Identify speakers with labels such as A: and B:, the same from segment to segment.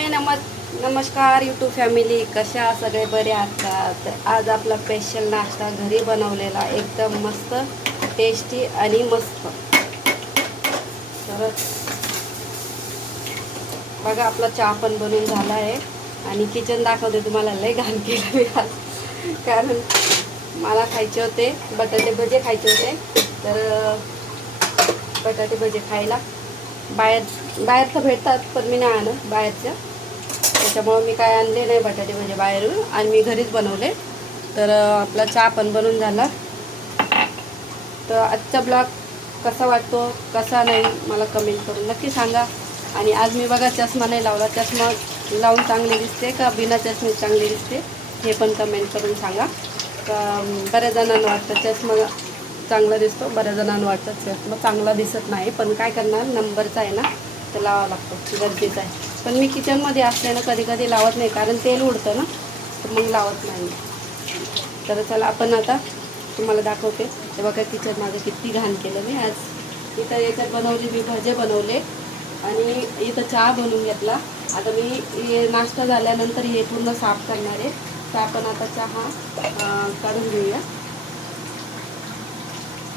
A: हाय नमस् नमस्कार YouTube family कशा सगळे बरे आहात का? तर आज आपला स्पेशल नाश्ता घरी बनवलेला एकदम मस्त टेस्टी आणि मस्त. तर बघा आपला चहा पण बनून झाला आहे. आणि किचन दाखवते तुम्हाला. लय घाण केलं मी आज. कारण मला खायचे होते बटाटे भजे खायचे होते. तर बटाटे भजे खायला बाहेर बाहेर तर भेटतात पण मी नाही आणत बाहेरच्या. त्याच्यामुळं मी काय आणले नाही बटाटे म्हणजे बाहेरून. आणि मी घरीच बनवले. तर आपला चहा पण बनून झाला. तर आजचा ब्लॉग कसा वाटतो कसा नाही मला कमेंट करून नक्की सांगा. आणि आज मी बघा चष्मा नाही लावला. चष्मा लावून चांगली दिसते का बिना चष्मे चांगली दिसते हे पण कमेंट करून सांगा. का बऱ्याच जणांना वाटतं चष्मा चांगला दिसतो बऱ्याच जणांना वाटतं मग चांगला दिसत नाही पण काय करणार? नंबरचा आहे ना तर लावा लागतो गरजेचा आहे. पण मी किचनमध्ये असल्यानं कधी कधी लावत नाही कारण तेल उडतं ना तर मग लावत नाही. तर चला आपण आता तुम्हाला दाखवते. ते बघा किचन माझं किती घाण केलं मी आज. इथं याच्यात बनवली मी भजे बनवले. आणि इथं चहा बनवून घेतला. आता मी हे नाश्ता झाल्यानंतर हे पूर्ण साफ करणार आहे. तर आपण आता चहा काढून घेऊया.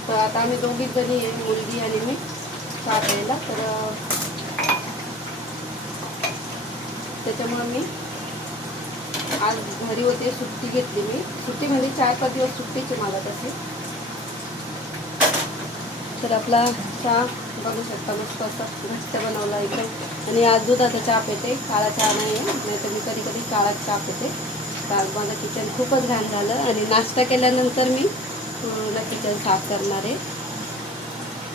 A: तर आता आम्ही दोघीच जणी आहे मुलगी आणि मी चहा प्यायला तर त्याच्यामुळं मी आज घरी होते सुट्टी घेतली मी. सुट्टी म्हणजे चार पाच दिवस सुट्टीची मला तशी. तर आपला चहा बघू शकता मस्त असं घट्ट बनवला एकदम आणि आज दुधाचा चहा पेते काळा चहा नाही आहे. नाहीतर मी कधी कधी काळा चहा पेते तर माझं किचन खूपच घाण झालं. आणि नाश्ता केल्यानंतर मी पूर्ण किचन साफ करणार आहे.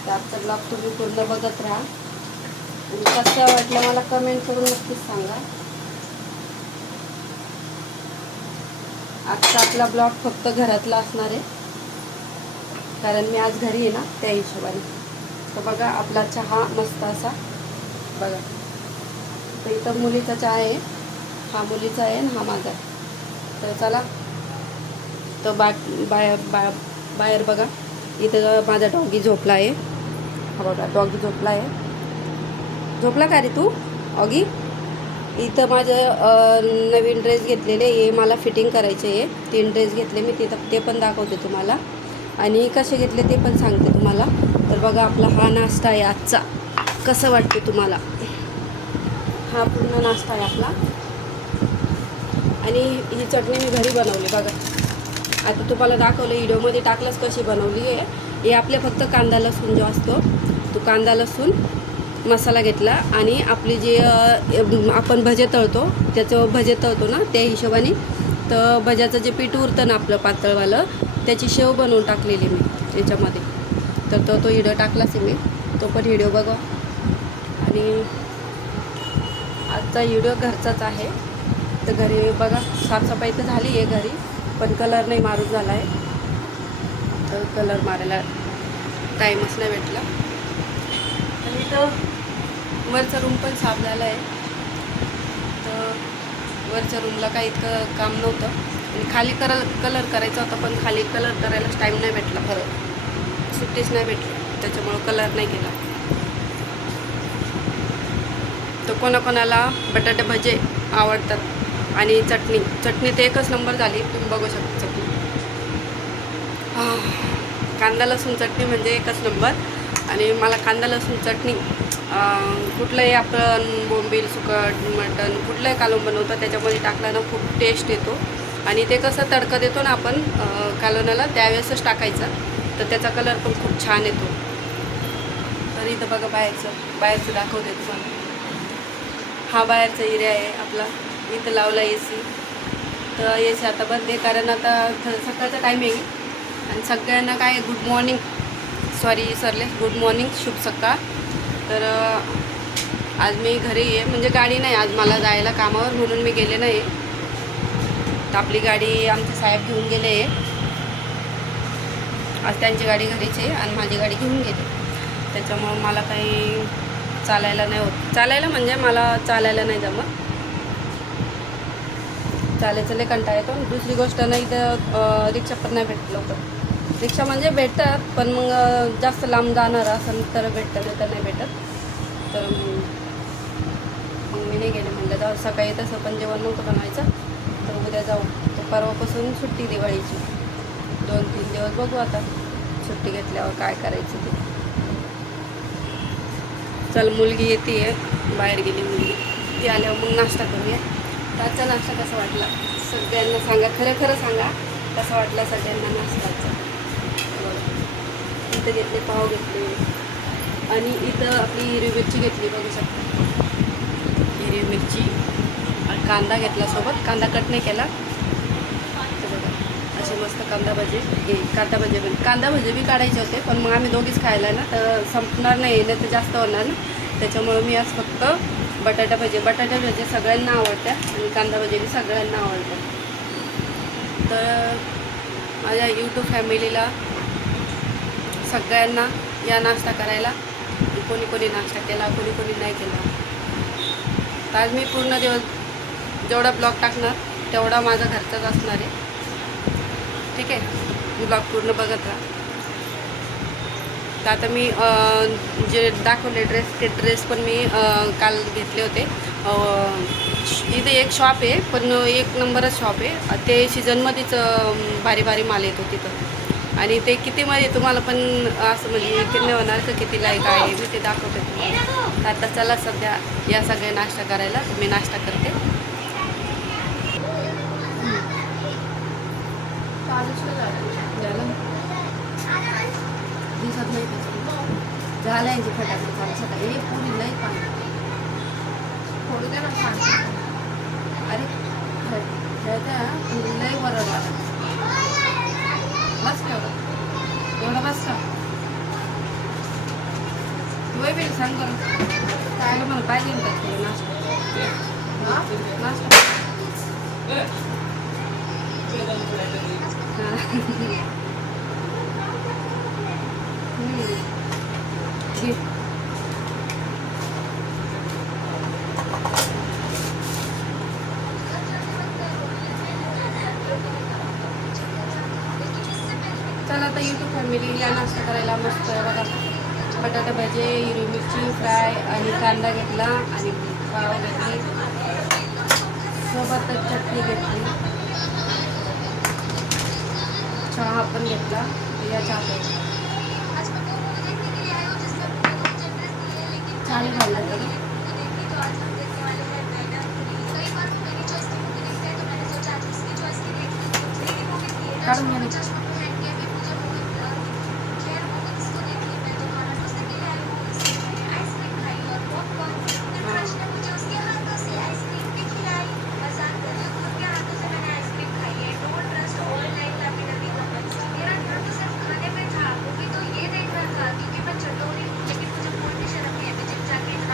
A: तर आजचा ब्लॉग तुम्ही पूर्ण बघत राहा. कसं वाटलं मला कमेंट करून नक्कीच सांगा. आजचा आपला ब्लॉग फक्त घरातला असणार आहे. कारण मी आज घरी आहे ना त्या हिशोबाने. तर बघा आपला चहा मस्त असा. बघा. तर इथं मुलीचा चहा आहे. हा मुलीचा आहे आणि हा माझा तर चला. तो बा बा बा बाहेर बघा. इथं माझा डॉगी झोपला आहे. हा बघा डॉगी झोपला आहे. झोपला का रे तू ऑगी इथं माझं नवीन ड्रेस घेतलेले हे मला फिटिंग करायचे आहे. तीन ड्रेस घेतले मी तिथं ते पण दाखवते तुम्हाला. आणि कसे घेतले ते पण सांगते तुम्हाला. तर बघा आपला हा नाश्ता आहे आजचा. कसं वाटते तुम्हाला? हा पूर्ण नाश्ता आहे आपला. आणि ही चटणी मी घरी बनवली बघा. आता तुम्हाला दाखवलं व्हिडिओमध्ये टाकलंच कशी बनवली आहे हे आपले फक्त कांदा लसूण जो असतो तो कांदा लसूण मसाला घेतला आणि आपली जे आपण भजे तळतो त्याचं भजे तळतो ना त्या हिशोबाने. तर भज्याचं जे पीठ उरतं ना आपलं पातळवालं त्याची शेव बनवून टाकलेली मी याच्यामध्ये. तर तो तो हिडो टाकलाच आहे मी. तो पण व्हिडिओ बघा. आणि आजचा व्हिडिओ घरचाच आहे. तर घरी बघा साफसफाई तर झाली आहे घरी. पण कलर नाही मारू झाला आहे तर कलर मारायला टाईमच नाही भेटला. आणि इथं वरचा रूम पण साफ झाला आहे तर वरच्या रूमला काही इतकं काम नव्हतं. आणि खाली कलर कलर करायचा होता पण खाली कलर करायलाच टाईम नाही भेटला. खरं सुट्टीच नाही भेटली. त्याच्यामुळं कलर नाही केला. तर कोणाकोणाला बटाटे भजे आवडतात. आणि चटणी. चटणी तर एकच नंबर झाली. तुम्ही बघू शकता चटणी. कांदा लसूण चटणी म्हणजे एकच नंबर. आणि मला कांदा लसूण चटणी कुठलंही आपण बोंबील सुकट मटण कुठलंही कालवण बनवतो त्याच्यामध्ये टाकल्यानं खूप टेस्ट येतो. आणि ते कसं तडका देतो ना आपण अं, कालवणाला त्यावेळेसच टाकायचं. तर त्याचा कलर पण खूप छान येतो. तर इथं बघा बाहेरचं. बाहेरचं दाखवते तुम्हाला. हा बाहेरचा एरिया आहे आपला. इथं लावला ए सी तर ए सी आता बंद आहे कारण आता सकाळचा टाईम आहे. आणि सगळ्यांना काय गुड मॉर्निंग सॉरी सरले. गुड मॉर्निंग शुभ सकाळ. तर आज मी घरी आहे. म्हणजे गाडी नाही आज मला जायला कामावर म्हणून मी गेले नाही. तर आपली गाडी आमचे साहेब घेऊन गेले आज त्यांची गाडी घरीच आहे आणि माझी गाडी घेऊन गेली. त्याच्यामुळं मला काही चालायला नाही होत. चालायला म्हणजे मला चालायला नाही जमत. चालायचं लय कंटाळा येतो. आणि दुसरी गोष्ट नाही तर रिक्षा पण नाही भेटत लवकर. रिक्षा म्हणजे भेटतात पण मग जास्त लांब जाणार असं तर भेटतं नाही तर नाही भेटत. तर मग मी नाही गेले म्हणलं जाऊ सकाळी तसं पण जेवण नव्हतं बनवायचं. तर उद्या जाऊ. तर परवापासून सुट्टी दिवाळीची. दोन तीन दिवस बघू आता. सुट्टी घेतल्यावर काय करायचं ते. चल मुलगी येते बाहेर गेली मुलगी. ती आल्यावर मग नाश्ता करूया. तर आजचा नाश्ता कसा वाटला? सगळ्यांना सांगा. खरं खरं सांगा. कसा वाटला सगळ्यांना नाश्ताचा इथं घेतले पाव घेतले. आणि इथं आपली हिरवी मिरची घेतली बघू शकता. हिरवी मिरची. आणि कांदा घेतला सोबत. कांदा कट नाही केला. तर बघा. असे मस्त कांदा भजे. हे कांदा भजे पण. कांदा भजे बी काढायचे होते पण मग आम्ही दोघीच खायला ना तर संपणार नाही नाही तर जास्त होणार ना. त्याच्यामुळं मी आज फक्त बटाटा भजे. बटाटा भजी सगळ्यांना आवडतात आणि कांदा भजी बी सगळ्यांना आवडतात. तर माझ्या यूट्यूब फॅमिलीला सगळ्यांना या नाश्ता करायला कोणी कोणी नाश्ता केला कोणी कोणी नाही केला. तर आज मी पूर्ण दिवस जेवढा ब्लॉग टाकणार तेवढा माझा घरचाच असणार आहे. ठीक आहे? ब्लॉग पूर्ण बघत राहा. तर आता मी जे दाखवले ड्रेस ते ड्रेस पण मी काल घेतले होते. इथे एक शॉप आहे पण एक नंबरच शॉप आहे. ते सीझनमध्येच भारी भारी माल येतो तिथं. आणि ते कितीमध्ये तुम्हाला पण असं म्हणजे किती होणार तर कितीला आहे काय आहे, मी ते दाखवते तुम्हाला. तर आता चला सध्या या सगळ्या नाश्ता करायला मी नाश्ता करते झालं दिसत नाही त्याचं झालं यांची फटाके चालू सकाळी हे पुरी लई पाणी
B: थोडं दे ना पाणी.
A: अरे खेळ- खेळत्या पण लई लागत बस का एवढं. एवढं बस का तू सांग बरं. काय मला पाहिजे नाश्ता.
B: हा?
A: नाश्ता. हा. हम्म. घे. चला आता यूट्यूब फॅमिलीला नाश्ता करायला मस्त बघा. बटाटा भाजी हिरवी मिरची फ्राय आणि कांदा घेतला आणि पाव घेतले. सोबतच चटणी घेतली. चहा पण घेतला. या चहा प्यायचा चालेल खाल्ला तरी काढून घ्या ना.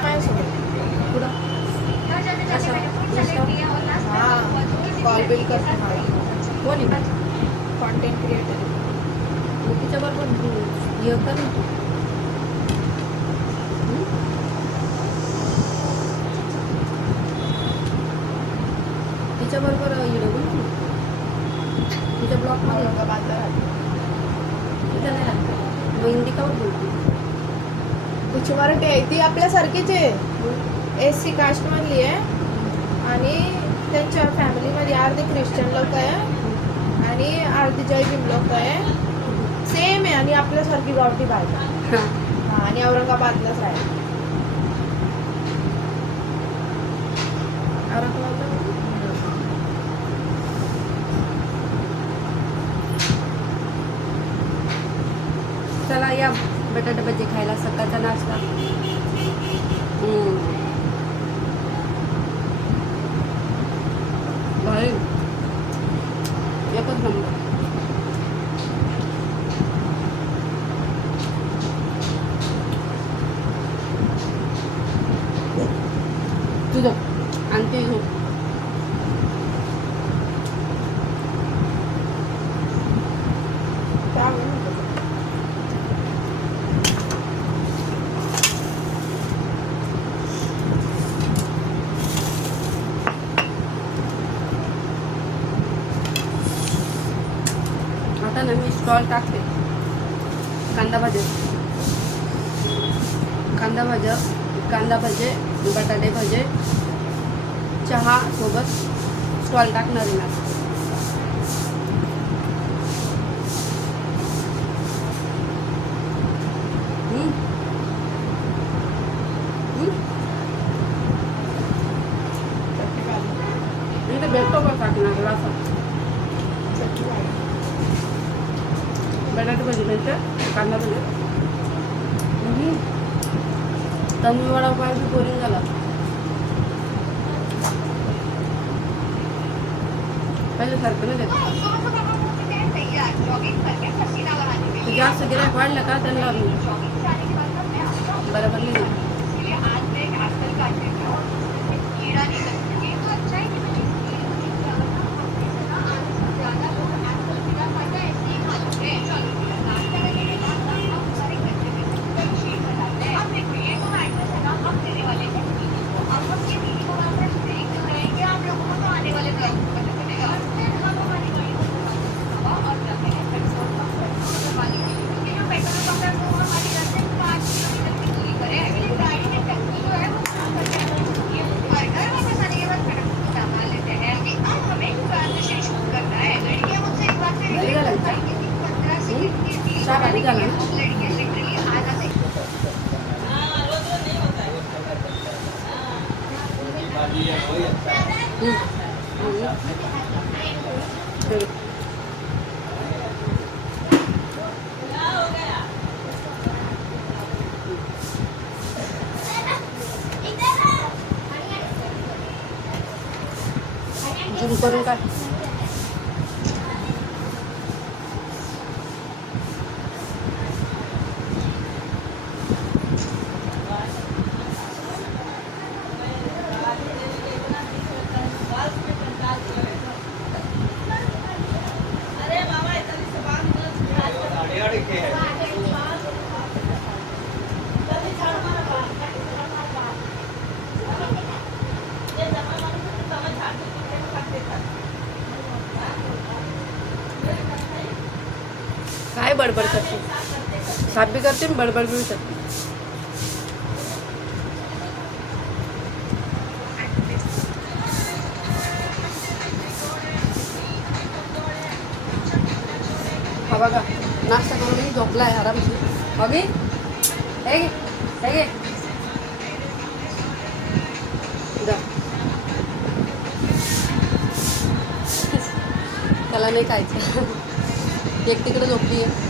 B: माझ्यासोबत.
A: पुढं
B: हा कॉल बिल करतो मला
A: कोण आहे
B: कॉन्टेंट क्रिएटर
A: मग तिच्याबरोबर तू हे कर? तिच्याबरोबर व्हिडिओ ना तुझ्या ब्लॉगमध्ये
B: औरंगाबादला राहते
A: तिथं नाही लागत मग हिंदी कावर बोलते.
B: तिची मराठी आहे. ती आपल्यासारखीच आहे. एस सी कास्टमधली आहे. आणि त्यांच्या फॅमिलीमध्ये अर्धे ख्रिश्चन लोक आहे. आणि अर्धे जय भीम लोक आहे. सेम आहे आणि आपल्यासारखी गावठी
A: हा.
B: आणि औरंगाबादलाच आहे.
A: चला या बटाटा भजी खायला सकाळचा नाश्ता. एकच नंबर तुझं आणते झोप
B: काय म्हणू?
A: आता ना मी स्टॉल टाकते. कांदा भाजी कांदा भाज्या कांदा भजे बटाटे भजे चहा सोबत स्टॉल टाकणार आहे ना भेटतो का टाकणार असं बटाटे भाजी भेटते कांदा भाजी हम्म. तन्वी वडापाव बी बोरिंग झाला. पहिले सारखं नाही देत. जास्त गिरायक वाढलं का त्यांना बरोबर नाही झूम करून काय काय बडबड करते साफ भी करते आणि बडबड भी करते हा। बघा नाश्ता करून मी झोपलाय आरामशीर बघी हे गे हे गे त्याला नाही खायचं एक तिकडे झोपली आहे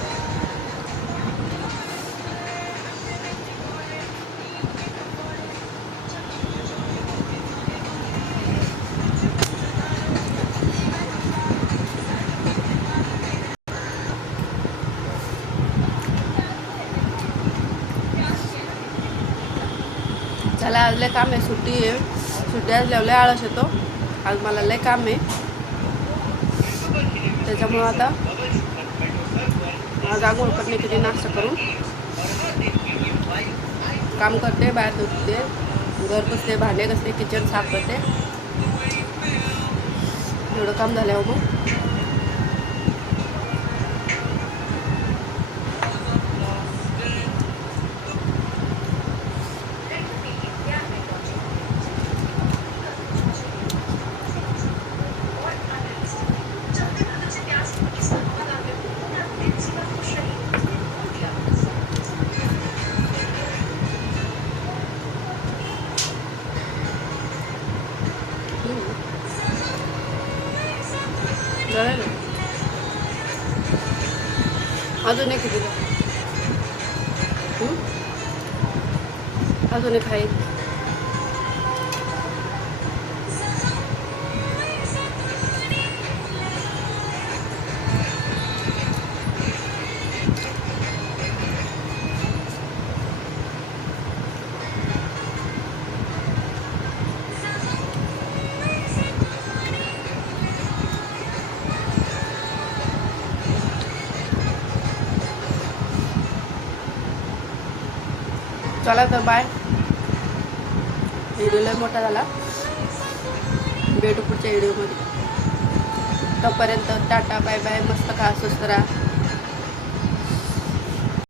A: आज लय काम आहे सुट्टी आहे. सुट्टी असल्यावर लय आळस येतो. आज मला लय काम आहे. त्याच्यामुळं आता आज आंघोळ करणे किती नाश्ता करून काम करते बाहेर धुते घर पुसते भांडे घसते किचन साफ करते. एवढं काम झाल्यावर मग झालं ना अजून एक किती अजून एक आहे चला तर बाय. व्हिडिओ लय मोठा झाला. भेटू पुढच्या व्हिडिओमध्ये तोपर्यंत टाटा बाय बाय मस्त खा स्वस्त राहा.